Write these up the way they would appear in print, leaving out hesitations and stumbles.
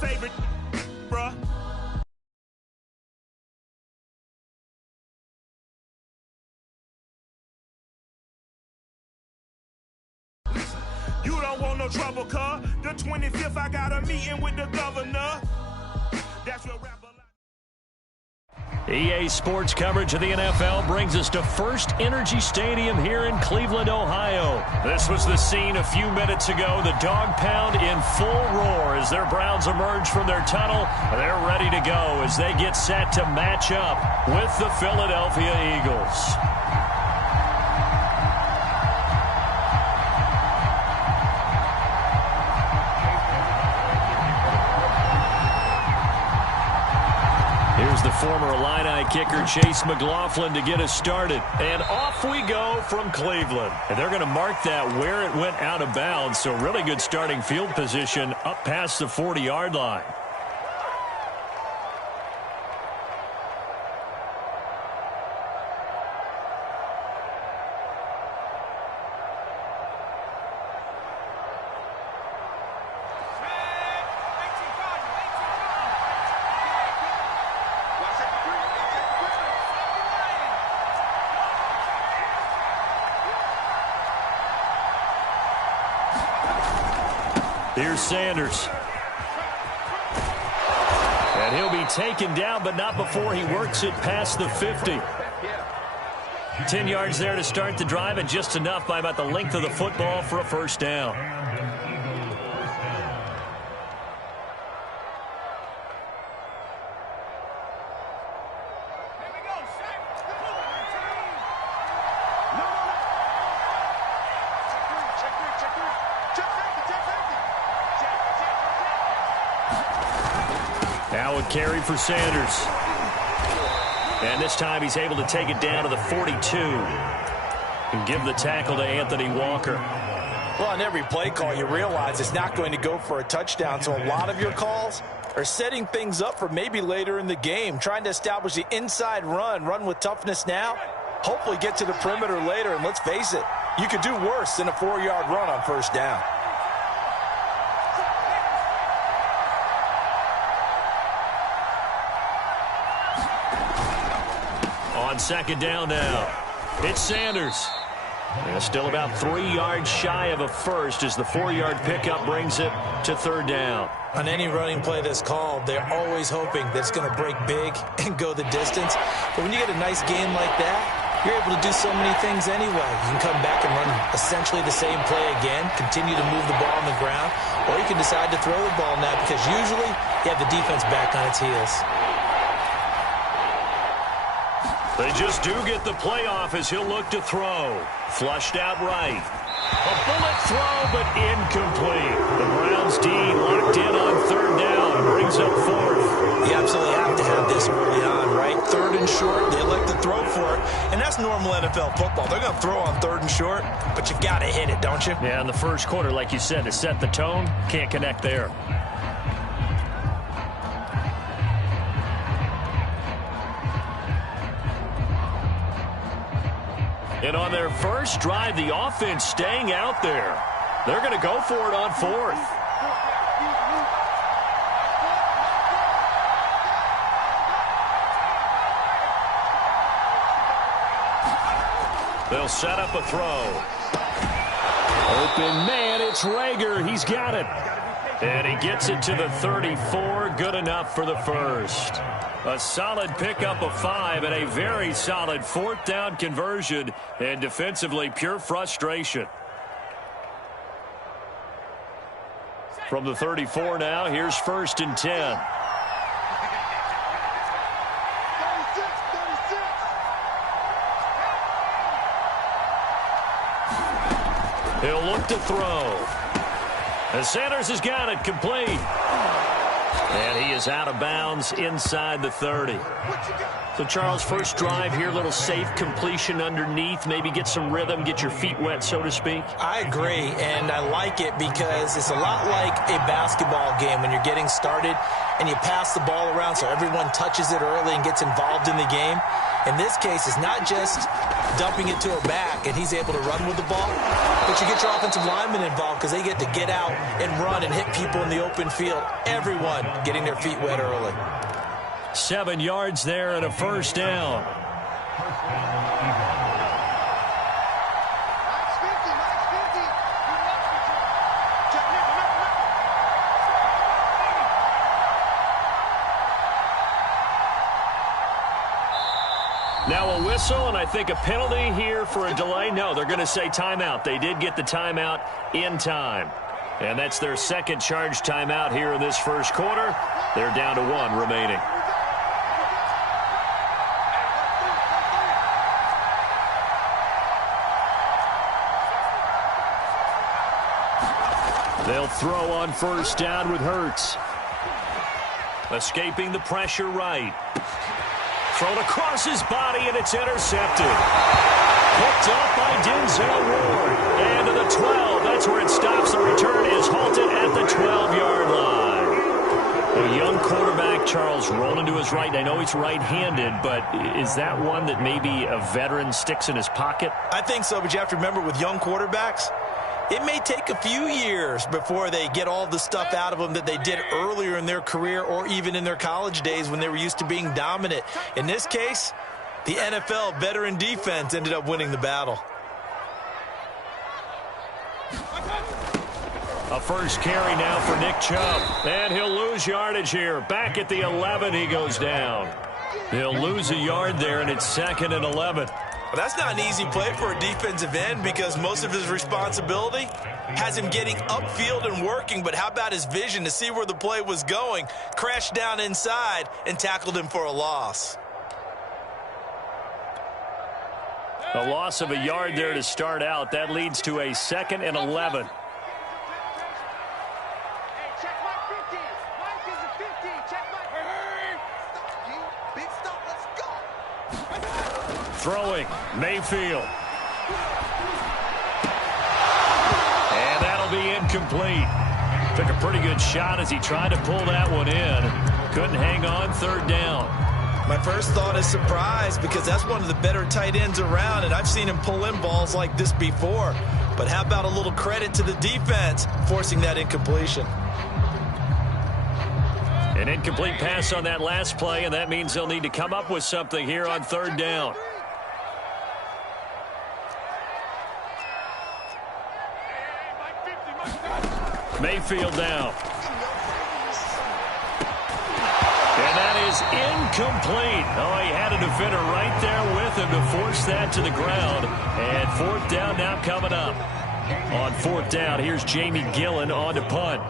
favorite, bruh. You don't want no trouble, cuz. The 25th, I got a meeting with the governor. That's what rapper. EA Sports coverage of the NFL brings us to First Energy Stadium here in Cleveland, Ohio. This was the scene a few minutes ago. The dog pound in full roar as their Browns emerge from their tunnel. They're ready to go as they get set to match up with the Philadelphia Eagles. Here's the former Illini kicker, Chase McLaughlin, to get us started. And off we go from Cleveland. And they're going to mark that where it went out of bounds. So really good starting field position up past the 40-yard line. Here's Sanders. And he'll be taken down, but not before he works it past the 50. 10 yards there to start the drive, and just enough by about the length of the football for a first down. Now a carry for Sanders. And this time he's able to take it down to the 42. And give the tackle to Anthony Walker. Well, on every play call, you realize it's not going to go for a touchdown. So a lot of your calls are setting things up for maybe later in the game. Trying to establish the inside run with toughness now. Hopefully get to the perimeter later. And let's face it, you could do worse than a 4-yard run on first down. On second down now, it's Sanders. And still about 3 yards shy of a first as the 4-yard pickup brings it to third down. On any running play that's called, they're always hoping that it's going to break big and go the distance. But when you get a nice game like that, you're able to do so many things anyway. You can come back and run essentially the same play again, continue to move the ball on the ground, or you can decide to throw the ball now because usually you have the defense back on its heels. They just do get the play off as he'll look to throw. Flushed out right. A bullet throw, but incomplete. The Browns D locked in on third down. Brings up fourth. You absolutely have to have this early on, right? Third and short, they elect to throw for it. And that's normal NFL football. They're going to throw on third and short, but you got to hit it, don't you? Yeah, in the first quarter, like you said, to set the tone, can't connect there. And on their first drive, the offense staying out there. They're going to go for it on fourth. They'll set up a throw. Open man, it's Rager. He's got it. And he gets it to the 34. Good enough for the first. A solid pickup of 5 and a very solid fourth down conversion. And defensively, pure frustration. From the 34 now, here's first and 10. He'll look to throw. And Sanders has got it complete. And he is out of bounds inside the 30. So, Charles, first drive here, little safe completion underneath. Maybe get some rhythm, get your feet wet, so to speak. I agree, and I like it because it's a lot like a basketball game when you're getting started and you pass the ball around so everyone touches it early and gets involved in the game. in this case is not just dumping it to her back and he's able to run with the ball, but you get your offensive linemen involved because they get to get out and run and hit people in the open field. Everyone getting their feet wet early. 7 yards there and a first down. Now a whistle, and I think a penalty here for a delay. No, they're going to say timeout. They did get the timeout in time. And that's their second charge timeout here in this first quarter. They're down to 1 remaining. They'll throw on first down with Hurts. Escaping the pressure right. Thrown across his body, and it's intercepted. Picked up by Denzel Ward. And to the 12. That's where it stops. The return is halted at the 12-yard line. A young quarterback, Charles, rolling to his right. I know he's right-handed, but is that one that maybe a veteran sticks in his pocket? I think so, but you have to remember with young quarterbacks, it may take a few years before they get all the stuff out of them that they did earlier in their career or even in their college days when they were used to being dominant. In this case, the NFL veteran defense ended up winning the battle. A first carry now for Nick Chubb. And he'll lose yardage here. Back at the 11, he goes down. He'll lose a yard there, and it's 2nd and 11. Well, that's not an easy play for a defensive end because most of his responsibility has him getting upfield and working. But how about his vision to see where the play was going, crashed down inside, and tackled him for a loss. A loss of a yard there to start out. That leads to a 2nd and 11. Throwing, Mayfield. And that'll be incomplete. Took a pretty good shot as he tried to pull that one in. Couldn't hang on, 3rd down. My first thought is surprise because that's one of the better tight ends around, and I've seen him pull in balls like this before. But how about a little credit to the defense forcing that incompletion? An incomplete pass on that last play, and that means they'll need to come up with something here on 3rd down. Mayfield down. And that is incomplete. Oh, he had a defender right there with him to force that to the ground. And 4th down now coming up. On 4th down, here's Jamie Gillen on to punt.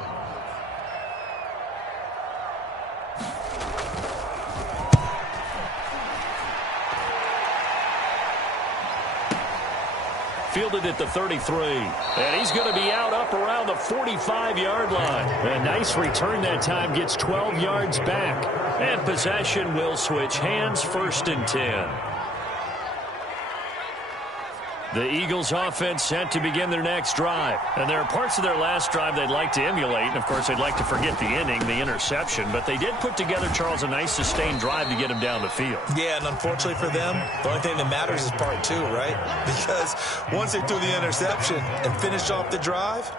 Fielded at the 33. And he's going to be out up around the 45-yard line. A nice return that time, gets 12 yards back. And possession will switch hands, 1st and 10. The Eagles offense set to begin their next drive. And there are parts of their last drive they'd like to emulate. And, of course, they'd like to forget the inning, the interception. But they did put together, Charles, a nice sustained drive to get him down the field. Yeah, and unfortunately for them, the only thing that matters is part 2, right? Because once they threw the interception and finished off the drive,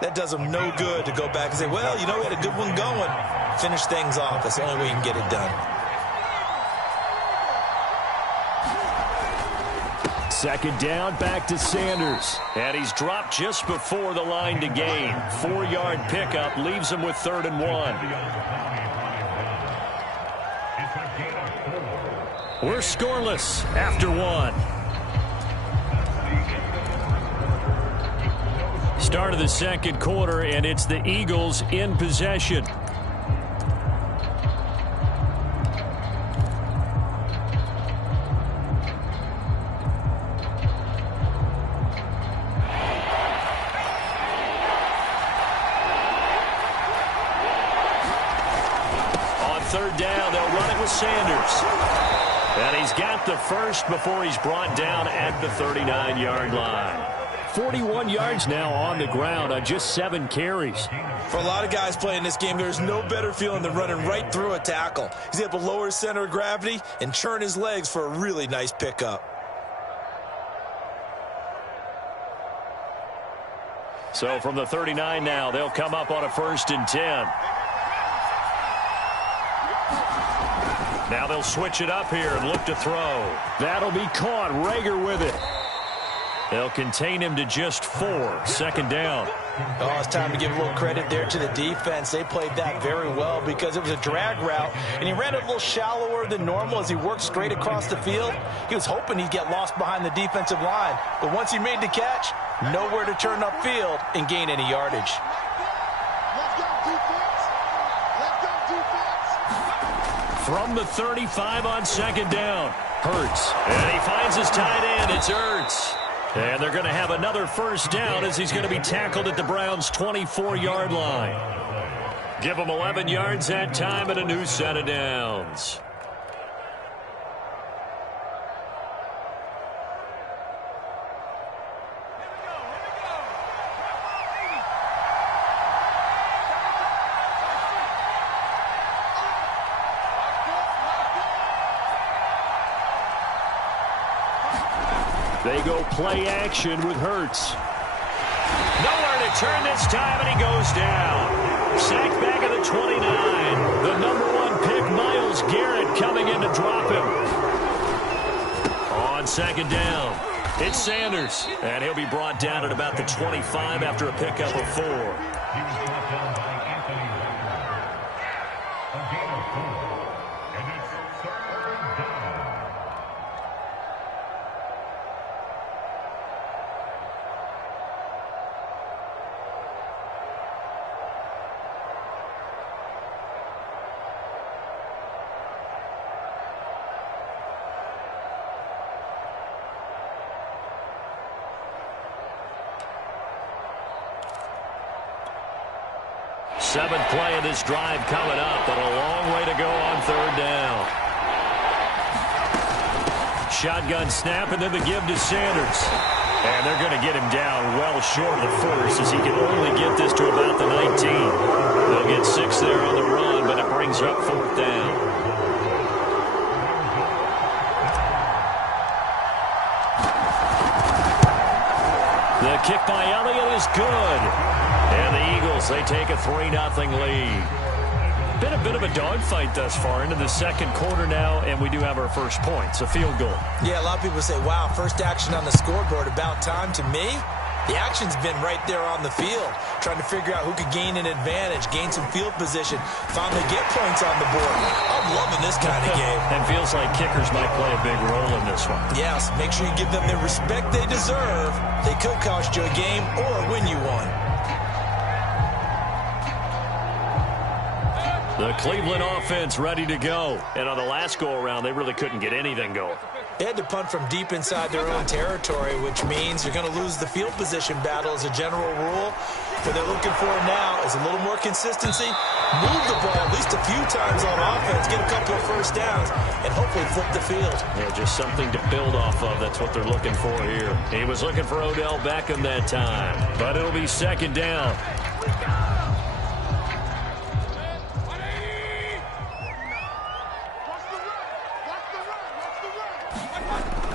that does them no good to go back and say, well, you know, we had a good one going. Finish things off. That's the only way you can get it done. 2nd down, back to Sanders. And he's dropped just before the line to gain. 4-yard pickup leaves him with 3rd and 1. We're scoreless after 1. Start of the 2nd quarter, and it's the Eagles in possession. Sanders. And he's got the first before he's brought down at the 39-yard line. 41 yards now on the ground on just 7 carries. For a lot of guys playing this game, there's no better feeling than running right through a tackle. He's able to lower his center of gravity and churn his legs for a really nice pickup. So from the 39 now, they'll come up on a 1st and 10. Now they'll switch it up here and look to throw. That'll be caught. Rager with it. They'll contain him to just 4. 2nd down. Oh, it's time to give a little credit there to the defense. They played that very well because it was a drag route, and he ran it a little shallower than normal as he worked straight across the field. He was hoping he'd get lost behind the defensive line, but once he made the catch, nowhere to turn upfield and gain any yardage. From the 35 on 2nd down, Hurts. And he finds his tight end. It's Hurts. And they're going to have another 1st down as he's going to be tackled at the Browns' 24-yard line. Give him 11 yards that time and a new set of downs. They go play action with Hurts. Nowhere to turn this time, and he goes down. Sacked back at the 29. The number 1 pick, Myles Garrett, coming in to drop him. On 2nd down, it's Sanders. And he'll be brought down at about the 25 after a pickup of 4. Seventh play of this drive coming up, but a long way to go on 3rd down. Shotgun snap, and then the give to Sanders. And they're going to get him down well short of the 1st as he can only get this to about the 19. They'll get 6 there on the run, but it brings up 4th down. The kick by Elliott is good. And the Eagles, they take a 3-0 lead. Been a bit of a dogfight thus far into the 2nd quarter now, and we do have our first points, a field goal. Yeah, a lot of people say, wow, first action on the scoreboard, about time. To me, the action's been right there on the field, trying to figure out who could gain an advantage, gain some field position, finally get points on the board. I'm loving this kind of game. And feels like kickers might play a big role in this one. Yes, make sure you give them the respect they deserve. They could cost you a game or win you one. The Cleveland offense ready to go. And on the last go-around, they really couldn't get anything going. They had to punt from deep inside their own territory, which means you're going to lose the field position battle as a general rule. What they're looking for now is a little more consistency, move the ball at least a few times on offense, get a couple of 1st downs, and hopefully flip the field. Yeah, just something to build off of. That's what they're looking for here. He was looking for Odell Beckham that time, but it'll be 2nd down.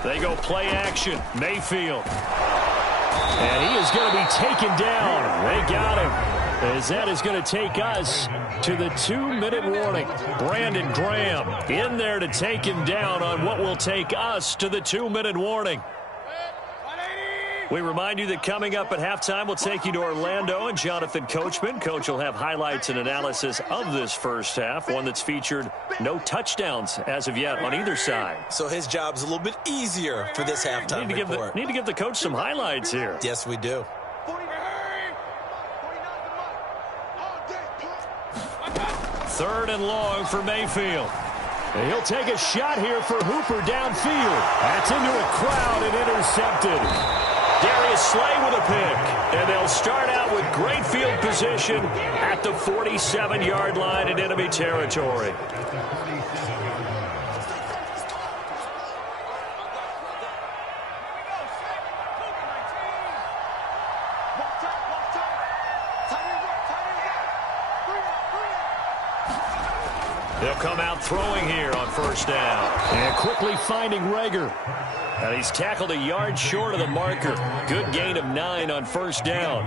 They go play action. Mayfield. And he is going to be taken down. They got him. As that is going to take us to the 2-minute warning. Brandon Graham in there to take him down on what will take us to the 2-minute warning. We remind you that coming up at halftime, we'll take you to Orlando and Jonathan Coachman. Coach will have highlights and analysis of this first half, one that's featured no touchdowns as of yet on either side. So his job's a little bit easier for this halftime report. Need to give the coach some highlights here. Yes, we do. 3rd and long for Mayfield. And he'll take a shot here for Hooper downfield. That's into a crowd and intercepted. Darius Slay with a pick. And they'll start out with great field position at the 47-yard line in enemy territory. They'll come out throwing here on first down. And quickly finding Rager. And he's tackled a yard short of the marker. Good gain of 9 on first down.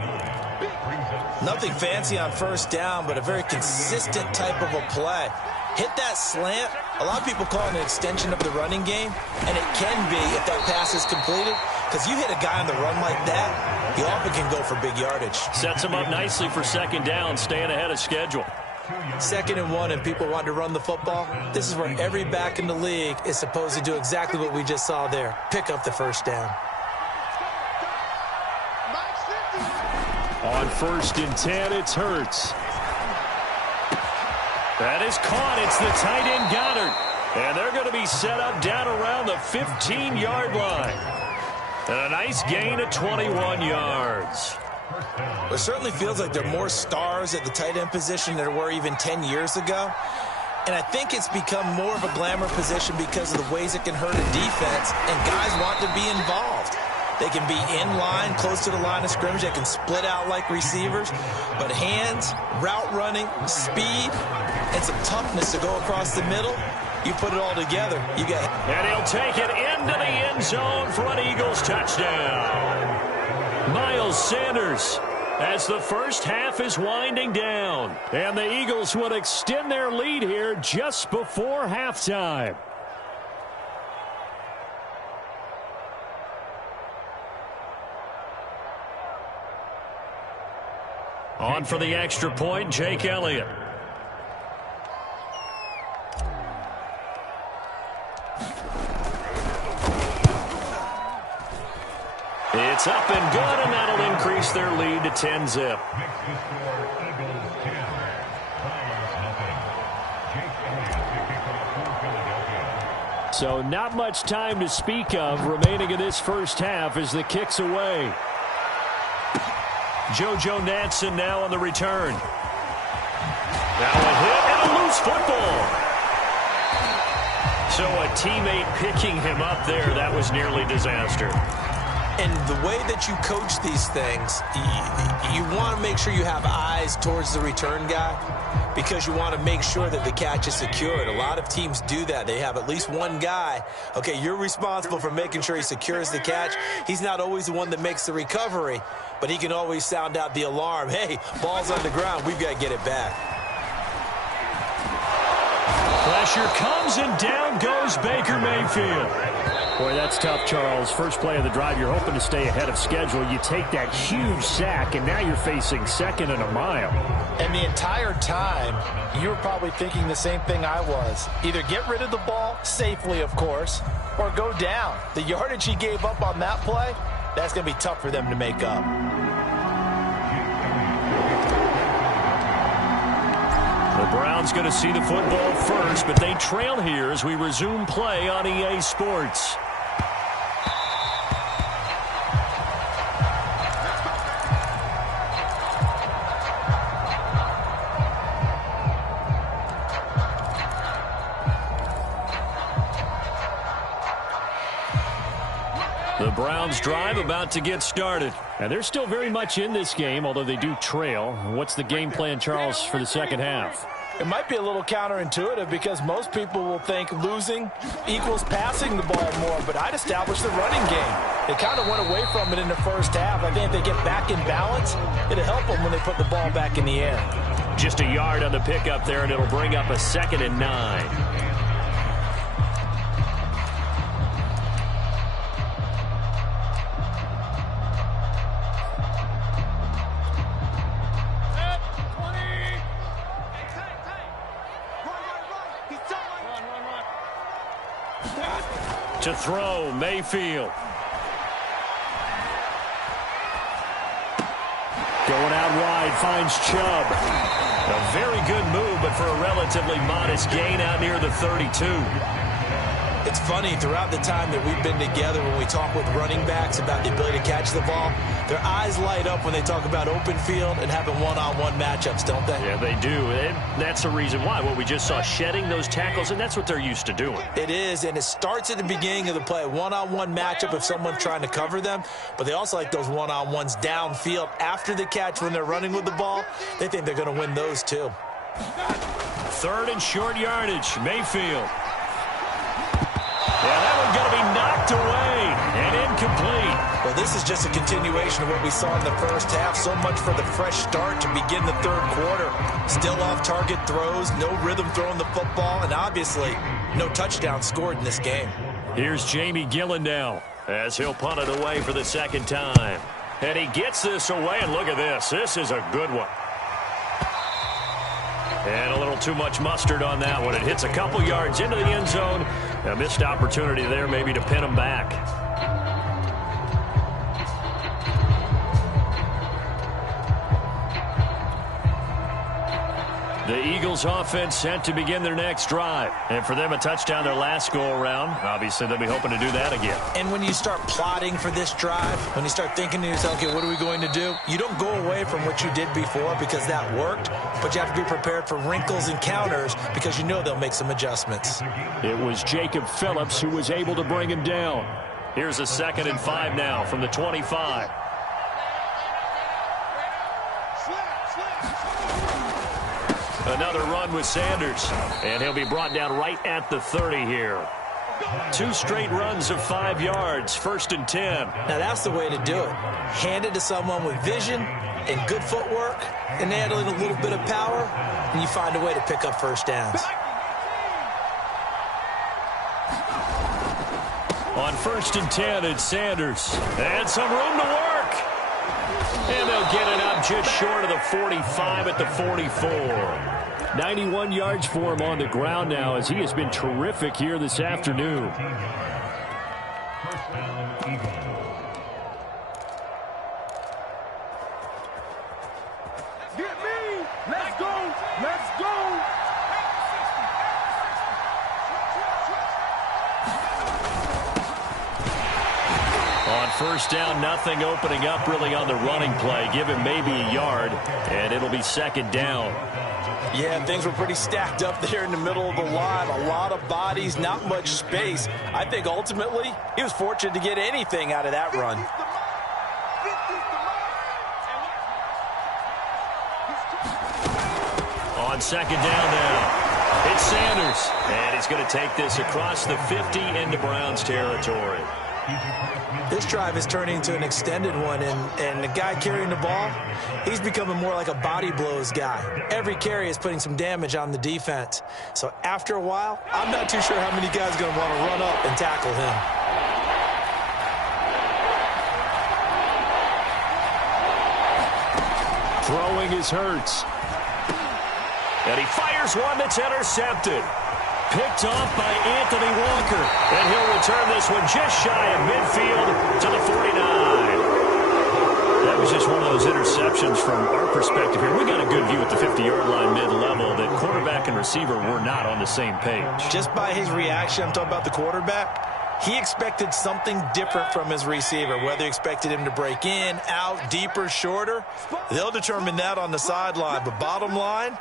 Nothing fancy on first down, but a very consistent type of a play. Hit that slant. A lot of people call it an extension of the running game, and it can be if that pass is completed, because you hit a guy on the run like that, he often can go for big yardage. Sets him up nicely for second down, staying ahead of schedule. 2nd and 1, and people want to run the football. This is where every back in the league is supposed to do exactly what we just saw there. Pick up the first down. On 1st and 10, it's Hurts. That is caught. It's the tight end Goddard. And they're going to be set up down around the 15-yard line. And a nice gain of 21 yards. It certainly feels like there are more stars at the tight end position than there were even 10 years ago. And I think it's become more of a glamour position because of the ways it can hurt a defense, and guys want to be involved. They can be in line, close to the line of scrimmage. They can split out like receivers. But hands, route running, speed, and some toughness to go across the middle, you put it all together, you got it. And he'll take it into the end zone for an Eagles touchdown. Miles Sanders, as the first half is winding down. And the Eagles would extend their lead here just before halftime. On for the extra point, Jake Elliott. It's up and good, and that'll increase their lead to 10-zip. So not much time to speak of remaining in this first half as the kick's away. JoJo Natson now on the return. Now a hit and a loose football. So a teammate picking him up there, that was nearly disaster. And the way that you coach these things, you want to make sure you have eyes towards the return guy because you want to make sure that the catch is secured. A lot of teams do that. They have at least one guy. Okay, you're responsible for making sure he secures the catch. He's not always the one that makes the recovery, but he can always sound out the alarm. Hey, ball's on the ground. We've got to get it back. Pressure comes, and down goes Baker Mayfield. Boy, that's tough, Charles. First play of the drive, you're hoping to stay ahead of schedule. You take that huge sack, and now you're facing 2nd and a mile. And the entire time, you were probably thinking the same thing I was. Either get rid of the ball, safely, of course, or go down. The yardage he gave up on that play, that's going to be tough for them to make up. The Browns going to see the football first, but they trail here as we resume play on EA Sports. The Browns drive about to get started. And they're still very much in this game, although they do trail. What's the game plan, Charles, for the second half? It might be a little counterintuitive because most people will think losing equals passing the ball more, but I'd establish the running game. They kind of went away from it in the first half. I think if they get back in balance, it'll help them when they put the ball back in the air. Just a yard on the pickup there, and it'll bring up a 2nd and 9. To throw, Mayfield. Going out wide, finds Chubb. A very good move, but for a relatively modest gain out near the 32. It's funny, throughout the time that we've been together, when we talk with running backs about the ability to catch the ball, their eyes light up when they talk about open field and having one-on-one matchups, don't they? Yeah, they do. And that's the reason why. Well, we just saw shedding those tackles, and that's what they're used to doing. It is, and it starts at the beginning of the play. One-on-one matchup if someone's trying to cover them, but they also like those one-on-ones downfield after the catch when they're running with the ball. They think they're going to win those too. 3rd and short yardage. Mayfield. Yeah, that one's going to be knocked away and incomplete. Well, this is just a continuation of what we saw in the first half. So much for the fresh start to begin the 3rd quarter. Still off-target throws, no rhythm throwing the football, and obviously no touchdown scored in this game. Here's Jamie Gillen now as he'll punt it away for the 2nd time. And he gets this away, and look at this. This is a good one. And a little too much mustard on that one. It hits a couple yards into the end zone. A missed opportunity there maybe to pin him back. The Eagles offense set to begin their next drive. And for them, a touchdown their last go-around. Obviously, they'll be hoping to do that again. And when you start plotting for this drive, when you start thinking to yourself, okay, what are we going to do? You don't go away from what you did before because that worked, but you have to be prepared for wrinkles and counters because you know they'll make some adjustments. It was Jacob Phillips who was able to bring him down. Here's a 2nd and 5 now from the 25. Another run with Sanders, and he'll be brought down right at the 30 here. 2 straight runs of 5 yards, 1st and 10. Now that's the way to do it. Hand it to someone with vision and good footwork, and add in a little bit of power, and you find a way to pick up 1st downs. On 1st and 10, it's Sanders. And some room to work. And they'll get it up just short of the 45 at the 44. 91 yards for him on the ground now as he has been terrific here this afternoon. Get me! Let's go! Let's go! On 1st down, nothing opening up really on the running play. Give him maybe a yard, and it'll be 2nd down. Yeah, things were pretty stacked up there in the middle of the line. A lot of bodies, not much space. I think ultimately he was fortunate to get anything out of that run. On 2nd down now, it's Sanders. And he's going to take this across the 50 into Browns territory. This drive is turning into an extended one, and the guy carrying the ball, he's becoming more like a body blows guy. Every carry is putting some damage on the defense. So after a while, I'm not too sure how many guys are going to want to run up and tackle him. Throwing is Hurts. And he fires one that's intercepted. Picked off by Anthony Walker. And he'll return this one just shy of midfield to the 49. That was just one of those interceptions from our perspective here. We got a good view at the 50-yard line mid-level that quarterback and receiver were not on the same page. Just by his reaction, I'm talking about the quarterback, he expected something different from his receiver, whether he expected him to break in, out, deeper, shorter. They'll determine that on the sideline. But bottom line,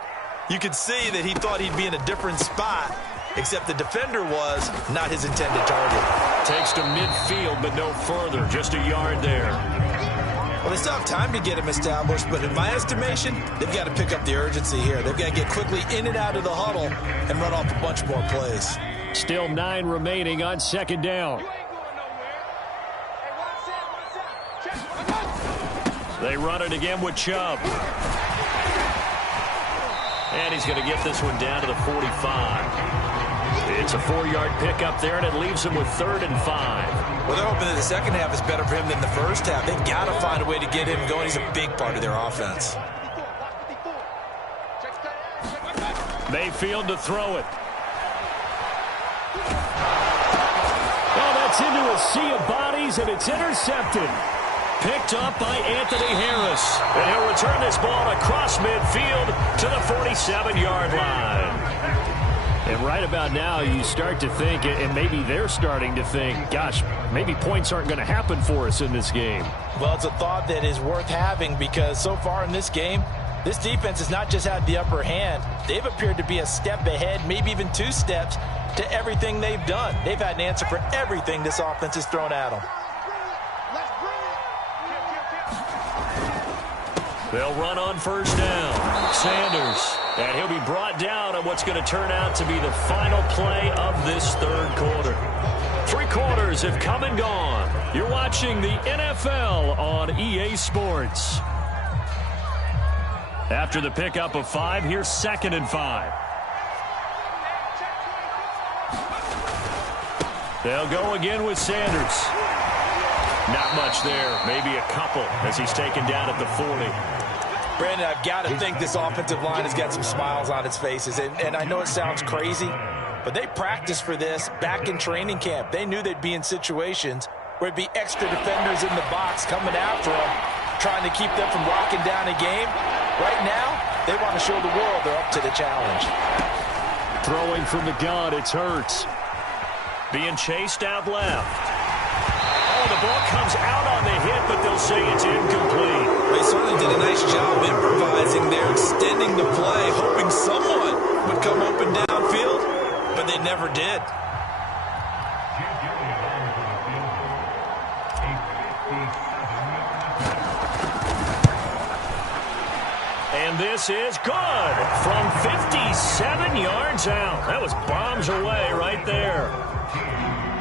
you could see that he thought he'd be in a different spot, except the defender was not his intended target. Takes to midfield, but no further. Just a yard there. Well, they still have time to get him established, but in my estimation, they've got to pick up the urgency here. They've got to get quickly in and out of the huddle and run off a bunch more plays. Still 9 remaining on 2nd down. They run it again with Chubb. And he's going to get this one down to the 45. It's a 4-yard pickup there, and it leaves him with 3rd and 5. Well, they're hoping that the second half is better for him than the first half. They've got to find a way to get him going. He's a big part of their offense. Mayfield to throw it. Oh, that's into a sea of bodies, and it's intercepted. Picked up by Anthony Harris. And he'll return this ball across midfield to the 47-yard line. And right about now, you start to think, and maybe they're starting to think, gosh, maybe points aren't going to happen for us in this game. Well, it's a thought that is worth having because so far in this game, this defense has not just had the upper hand. They've appeared to be a step ahead, maybe even 2 steps to everything they've done. They've had an answer for everything this offense has thrown at them. They'll run on 1st down. Sanders, and he'll be brought down on what's going to turn out to be the final play of this third quarter. 3 quarters have come and gone. You're watching the NFL on EA Sports. After the pickup of 5, here's 2nd and 5. They'll go again with Sanders. Not much there, maybe a couple as he's taken down at the 40. Brandon, I've got to think this offensive line has got some smiles on its faces. And I know it sounds crazy, but they practiced for this back in training camp. They knew they'd be in situations where it'd be extra defenders in the box coming after them, trying to keep them from locking down a game. Right now, they want to show the world they're up to the challenge. Throwing from the gun, it's Hurts. Being chased out left. Oh, the ball comes out on the hit, but they'll say it's incomplete. They certainly did a nice job improvising there, extending the play, hoping someone would come open downfield, but they never did. And this is good from 57 yards out. That was bombs away right there.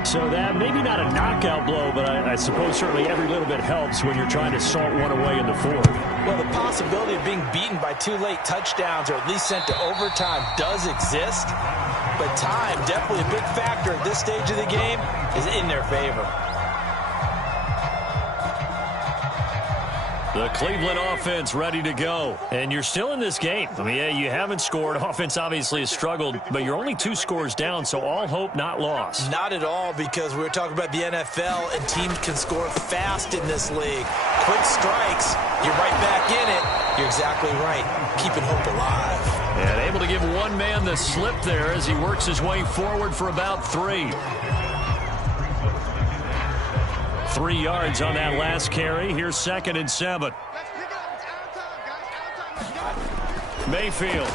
So that maybe not a knockout blow, but I suppose certainly every little bit helps when you're trying to salt one away in the fourth. Well, the possibility of being beaten by 2 late touchdowns or at least sent to overtime does exist, but time, definitely a big factor at this stage of the game, is in their favor. The Cleveland offense ready to go. And you're still in this game. I mean, yeah, you haven't scored. Offense obviously has struggled, but you're only 2 scores down, so all hope not lost. Not at all, because we're talking about the NFL, and teams can score fast in this league. Quick strikes, you're right back in it. You're exactly right. Keeping hope alive. And able to give one man the slip there as he works his way forward for about 3. 3 yards on that last carry. Here's 2nd and 7. Mayfield.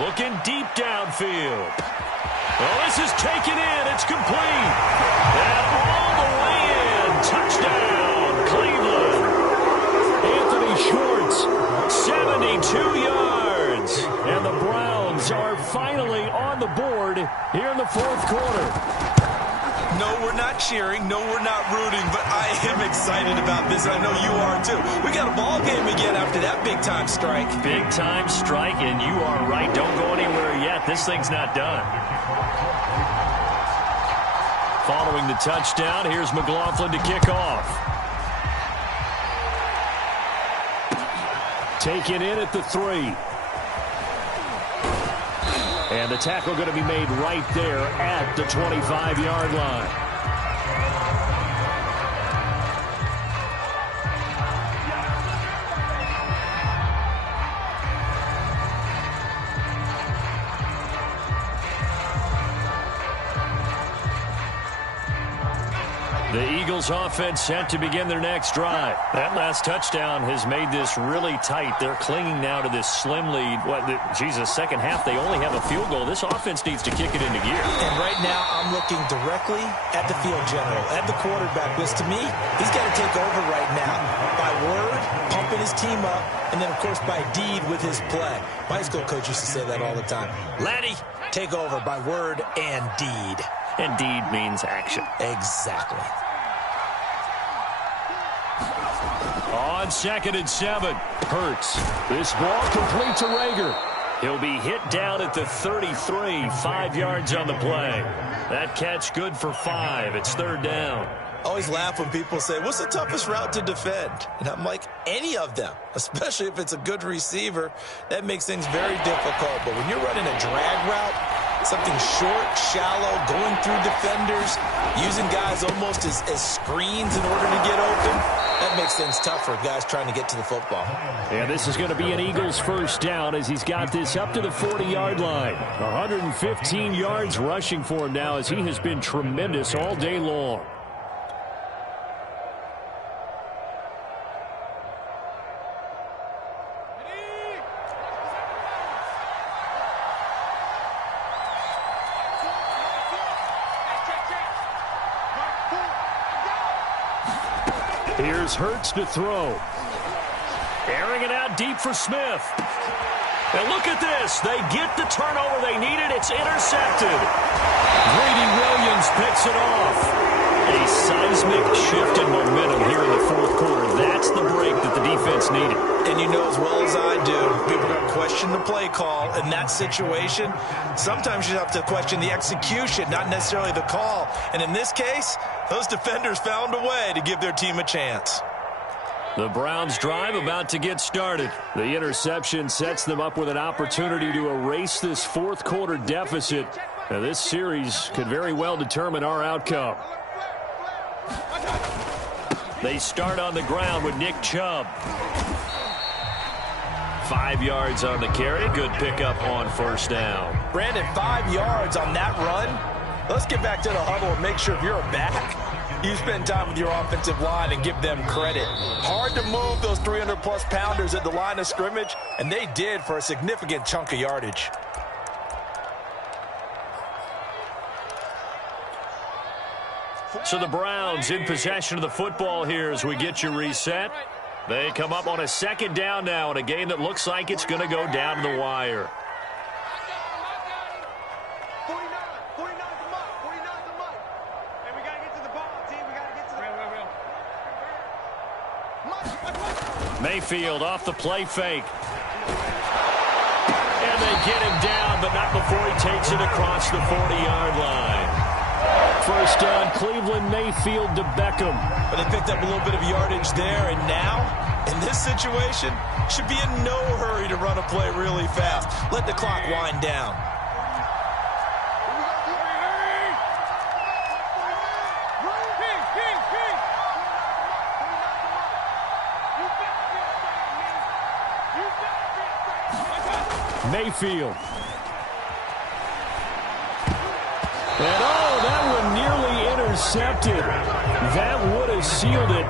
Looking deep downfield. Well, this is taken in. It's complete. And all the way in. Touchdown, Cleveland. Anthony Schwartz, 72 yards. And the Browns are finally on the board here in the 4th quarter. No, we're not cheering. No, we're not rooting. But I am excited about this. I know you are, too. We got a ball game again after that big-time strike. Big-time strike, and you are right. Don't go anywhere yet. This thing's not done. Following the touchdown, here's McLaughlin to kick off. Taken in at the 3. And the tackle going to be made right there at the 25-yard line. The Eagles offense set to begin their next drive. That last touchdown has made this really tight. They're clinging now to this slim lead. Second half, they only have a field goal. This offense needs to kick it into gear. And right now, I'm looking directly at the field general, at the quarterback, because to me, he's got to take over right now. By word, pumping his team up, and then, of course, by deed with his play. My high school coach used to say that all the time. Laddie, take over by word and deed. And deed means action. Exactly. On 2nd and 7, Hurts. This ball complete to Rager. He'll be hit down at the 33, 5 yards on the play. That catch good for 5. It's 3rd down. I always laugh when people say, what's the toughest route to defend? And I'm like, any of them, especially if it's a good receiver. That makes things very difficult. But when you're running a drag route, something short, shallow, going through defenders, using guys almost as screens in order to get open, that makes things tough for guys trying to get to the football. And this is going to be an Eagles first down as he's got this up to the 40-yard line. 115 yards rushing for him now as he has been tremendous all day long. Here's Hurts to throw. Airing it out deep for Smith. And look at this. They get the turnover they needed. It's intercepted. Grady Williams picks it off. A seismic shift in momentum here in the fourth quarter. That's the break that the defense needed. And you know as well as I do, people are going to question the play call in that situation. Sometimes you have to question the execution, not necessarily the call. And in this case, those defenders found a way to give their team a chance. The Browns drive about to get started. The interception sets them up with an opportunity to erase this fourth quarter deficit. Now, this series could very well determine our outcome. They start on the ground with Nick Chubb. 5 yards on the carry. Good pickup on first down. Brandon, 5 yards on that run. Let's get back to the huddle and make sure if you're a back, you spend time with your offensive line and give them credit. Hard to move those 300-plus pounders at the line of scrimmage, and they did for a significant chunk of yardage. So the Browns in possession of the football here as we get you reset. They come up on a second down now in a game that looks like it's going to go down to the wire. Mayfield off the play fake. And they get him down, but not before he takes it across the 40-yard line. First down, Cleveland, Mayfield to Beckham. But they picked up a little bit of yardage there, and now, in this situation, should be in no hurry to run a play really fast. Let the clock wind down. Mayfield. And that one nearly intercepted. That would have sealed it.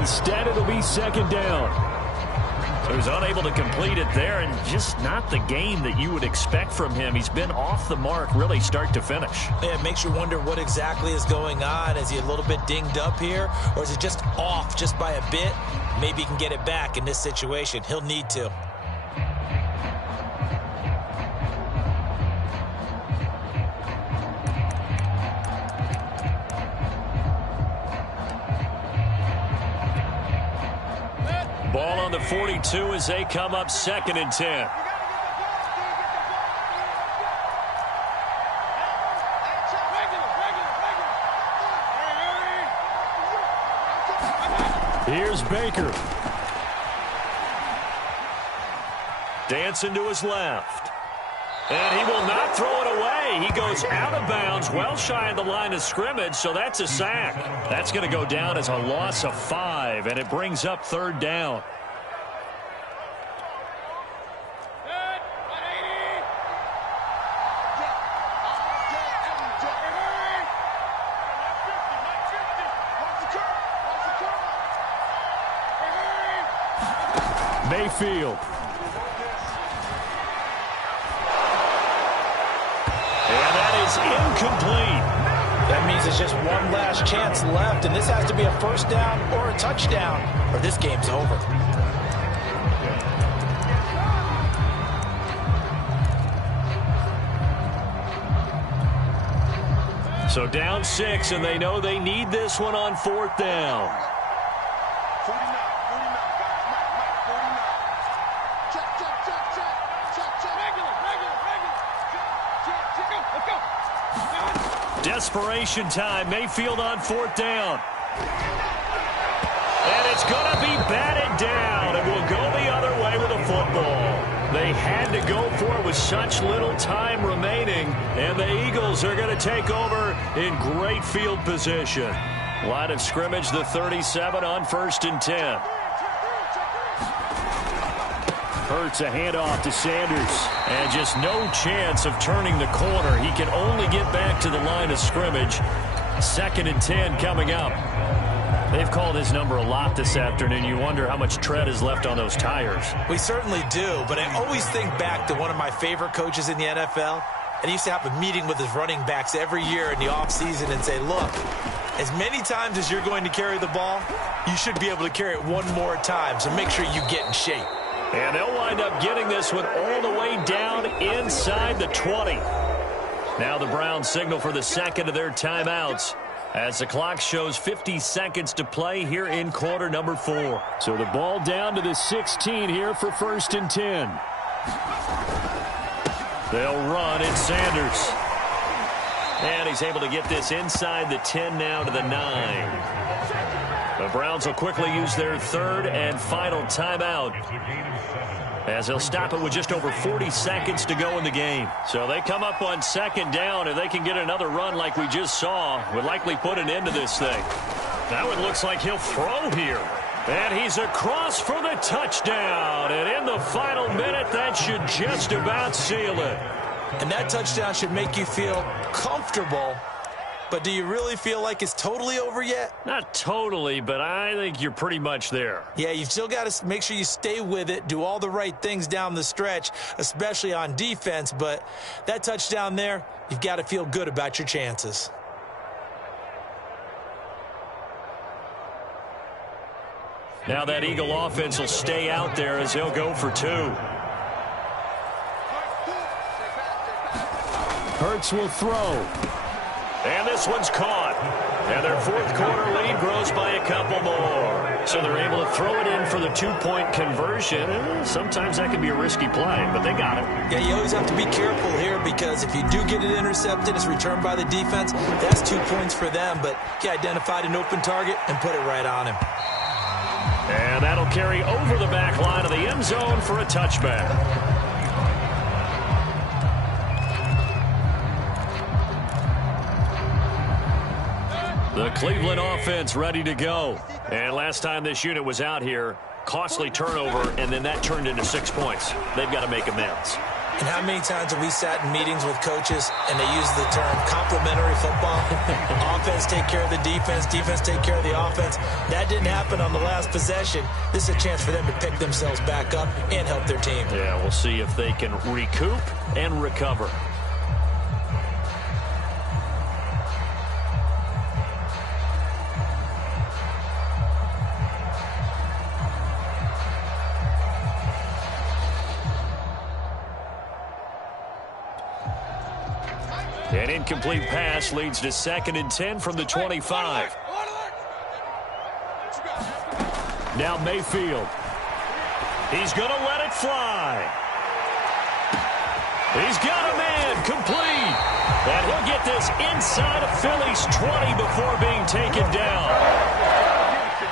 Instead, it'll be second down. So he's unable to complete it there, and just not the game that you would expect from him. He's been off the mark really start to finish. Yeah, it makes you wonder what exactly is going on. Is he a little bit dinged up here, or is it just off just by a bit? Maybe he can get it back in this situation. He'll need to. Ball on the 42 as they come up second and 10. Here's Baker. Dancing to his left. And he will not throw it away. He goes out of bounds, well shy of the line of scrimmage, so that's a sack. That's going to go down as a loss of 5, and it brings up third down. Mayfield. Incomplete. That means it's just one last chance left, and this has to be a first down or a touchdown, or this game's over. So down 6, and they know they need this one on fourth down. Desperation time. Mayfield on fourth down. And it's going to be batted down. It will go the other way with a football. They had to go for it with such little time remaining. And the Eagles are going to take over in great field position. Line of scrimmage, the 37 on first and 10. Hurts a handoff to Sanders. And just no chance of turning the corner. He can only get back to the line of scrimmage. Second and 10 coming up. They've called his number a lot this afternoon. You wonder how much tread is left on those tires. We certainly do, but I always think back to one of my favorite coaches in the NFL. And he used to have a meeting with his running backs every year in the offseason and say, look, as many times as you're going to carry the ball, you should be able to carry it one more time. So make sure you get in shape. And they'll wind up getting this one all the way down inside the 20. Now the Browns signal for the second of their timeouts as the clock shows 50 seconds to play here in quarter number 4. So the ball down to the 16 here for 1st and 10. They'll run. It's Sanders. And he's able to get this inside the 10 now to the 9. The Browns will quickly use their 3rd and final timeout as they'll stop it with just over 40 seconds to go in the game. So they come up on 2nd down. If they can get another run like we just saw, would likely put an end to this thing. Now it looks like he'll throw here. And he's across for the touchdown. And in the final minute, that should just about seal it. And that touchdown should make you feel comfortable. But do you really feel like it's totally over yet? Not totally, but I think you're pretty much there. Yeah, you've still got to make sure you stay with it, do all the right things down the stretch, especially on defense. But that touchdown there, you've got to feel good about your chances. Now that Eagle offense will stay out there as they'll go for 2. Hurts will throw. And this one's caught. And their 4th quarter lead grows by a couple more. So they're able to throw it in for the 2-point conversion. And sometimes that can be a risky play, but they got it. Yeah, you always have to be careful here because if you do get it intercepted, it's returned by the defense. That's 2 points for them, but he identified an open target and put it right on him. And that'll carry over the back line of the end zone for a touchback. The Cleveland offense ready to go. And last time this unit was out here, costly turnover, and then that turned into 6 points. They've got to make amends. And how many times have we sat in meetings with coaches and they use the term complementary football? Offense take care of the defense, defense take care of the offense. That didn't happen on the last possession. This is a chance for them to pick themselves back up and help their team. Yeah, we'll see if they can recoup and recover. An incomplete pass leads to 2nd and 10 from the 25. Now Mayfield. He's going to let it fly. He's got a man complete. And he'll get this inside of Philly's 20 before being taken down.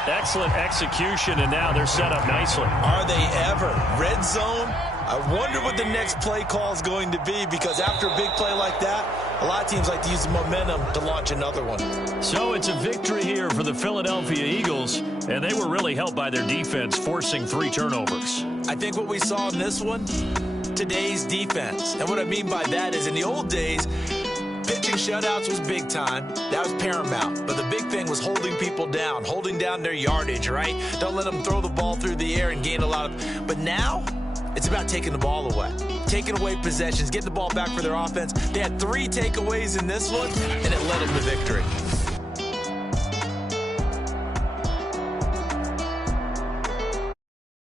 Excellent execution, and now they're set up nicely. Are they ever? Red zone? I wonder what the next play call is going to be, because after a big play like that, a lot of teams like to use the momentum to launch another one. So it's a victory here for the Philadelphia Eagles, and they were really helped by their defense, forcing 3 turnovers. I think what we saw in this one, today's defense. And what I mean by that is in the old days, pitching shutouts was big time. That was paramount. But the big thing was holding people down, holding down their yardage, right? Don't let them throw the ball through the air and gain a lot of... But now, it's about taking the ball away. Taking away possessions, getting the ball back for their offense. They had 3 takeaways in this one, and it led them to victory.